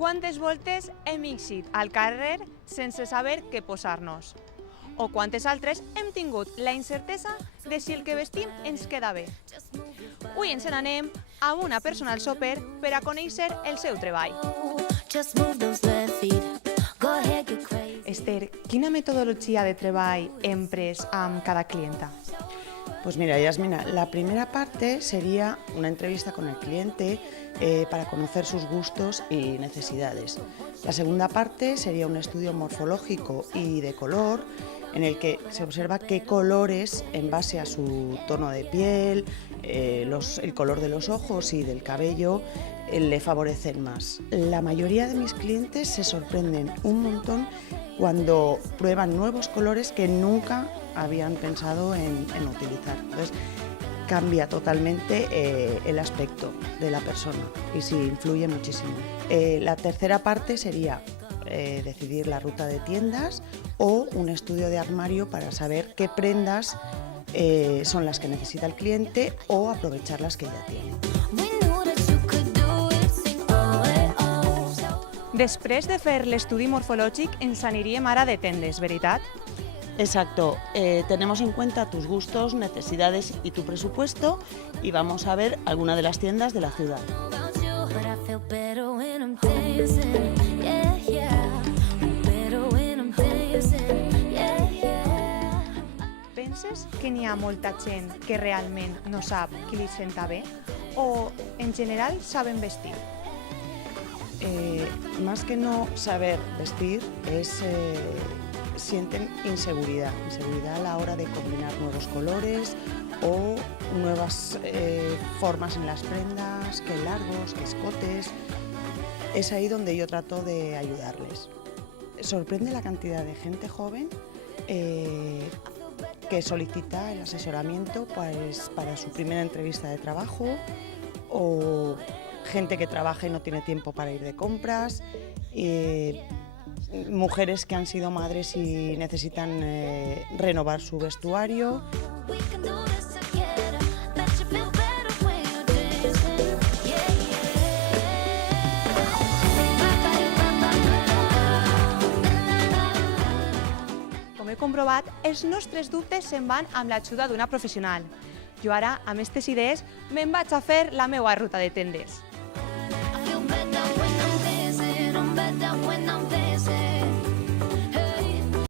Quantes voltes hem eixit al carrer sense saber què posar-nos? O quantes altres hem tingut la incertesa de si el que vestim ens queda bé? Avui ens n'anem amb una personal shopper per a conèixer el seu treball. Esther, quina metodologia de treball empres amb cada clienta? Pues mira, Yasmina, la primera parte sería una entrevista con el cliente para conocer sus gustos y necesidades. La segunda parte sería un estudio morfológico y de color en el que se observa qué colores, en base a su tono de piel, el color de los ojos y del cabello, le favorecen más. La mayoría de mis clientes se sorprenden un montón cuando prueban nuevos colores que nunca habían pensado en utilizar. Entonces, cambia totalmente el aspecto de la persona y sí, influye muchísimo. La tercera parte sería decidir la ruta de tiendas o un estudio de armario para saber qué prendas son las que necesita el cliente o aprovechar las que ya tiene. Després de fer l'estudi morfològic ens aniríem ara de tendes, veritat? Exacto, tenemos en cuenta tus gustos, necesidades y tu presupuesto y vamos a ver alguna de las tiendas de la ciudad. Penses que n'hi ha molta gent que realment no sap qui li senta bé o en general saben vestir? Más que no saber vestir, sienten inseguridad a la hora de combinar nuevos colores o nuevas formas en las prendas, que largos, que escotes. Es ahí donde yo trato de ayudarles. Sorprende la cantidad de gente joven que solicita el asesoramiento pues, para su primera entrevista de trabajo o gente que trabaja y no tiene tiempo para ir de compras, mujeres que han sido madres y necesitan renovar su vestuario. Com he comprovat, els nostres dubtes se'n van amb l'ajuda d'una professional. Jo ara, amb aquestes idees, me'n vaig a fer la meva ruta de tendes.